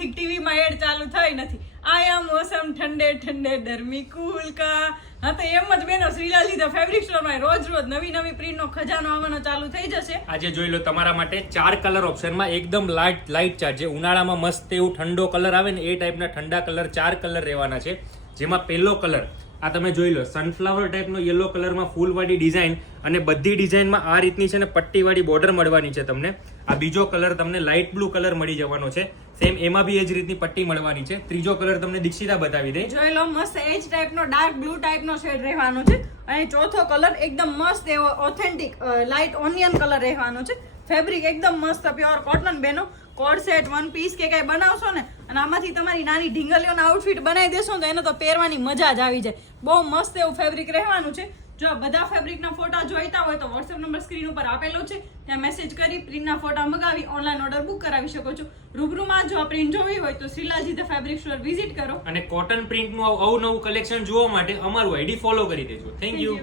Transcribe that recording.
થી ટીવીમાં એડ ચાલુ થઈ નથી. આયા મોસમ ઠંડે ઠંડે દરમી કુલ કા. હા તો એમ જ બેનો શ્રીલાલી ધ ફેબ્રિક સ્ટોરમાં રોજ નવી પ્રિન્ટનો ખજાનો આવવાનો ચાલુ થઈ જશે. આજે જોઈ લો તમારા માટે 4 કલર ઓપ્શનમાં એકદમ લાઇટ ચાર્ટ, જે ઉનાળામાં મસ્ત એવું ઠંડો કલર આવે ને એ ટાઈપના ઠંડા કલર 4 કલર રહેવાના છે. જેમાં પહેલો કલર આ તમે જોઈ લો, સનફ્લાવર ટાઈપનો યલો કલરમાં ફૂલવાળી ડિઝાઇન અને બધી ડિઝાઇનમાં આ રીતની છે ને પટ્ટીવાળી બોર્ડર મળવાની છે તમને. આ બીજો કલર તમને લાઇટ બ્લુ કલર મળી જવાનો છે. સેમ એમાં બી એ જ રીતની પટ્ટી મળવાની છે. ત્રીજો કલર તમને દીક્ષિતા બતાવી દે. જોઈ લો, મસ્ત એજ ટાઈપનો ડાર્ક બ્લુ ટાઈપનો શેડ રહેવાનો છે. અને ચોથો કલર એકદમ મસ્ત એવો ઓથેન્ટિક લાઇટ ઓનિયન કલર રહેવાનો છે. ફેબ્રિક એકદમ મસ્ત પ્યોર કોટન બેનો. કોડ સેટ, વન પીસ કે કઈ બનાવશો ને અને આમાંથી તમારી નાની ઢીંગલીઓના આઉટફિટ બનાવી દેશો ને તો એને તો પહેરવાની મજા જ આવી જાય. બહુ મસ્ત એવું ફેબ્રિક રહેવાનું છે. જો આ બધા ફેબ્રિકના ફોટા જોઈતા હોય તો વોટ્સએપ નંબર સ્ક્રીન ઉપર આપેલો છે, ત્યાં મેસેજ કરી પ્રિન્ટના ફોટા મંગાવી ઓનલાઈન ઓર્ડર બુક કરાવી શકો છો. રૂબરૂમાં જો આ પ્રિન્ટ જોવી હોય તો શ્રીલાજી ધ ફેબ્રિક સ્ટોર વિઝિટ કરો. અને કોટન પ્રિન્ટનું અવનવું કલેક્શન જોવા માટે અમારું આઈડી ફોલો કરી દેજો. Thank you.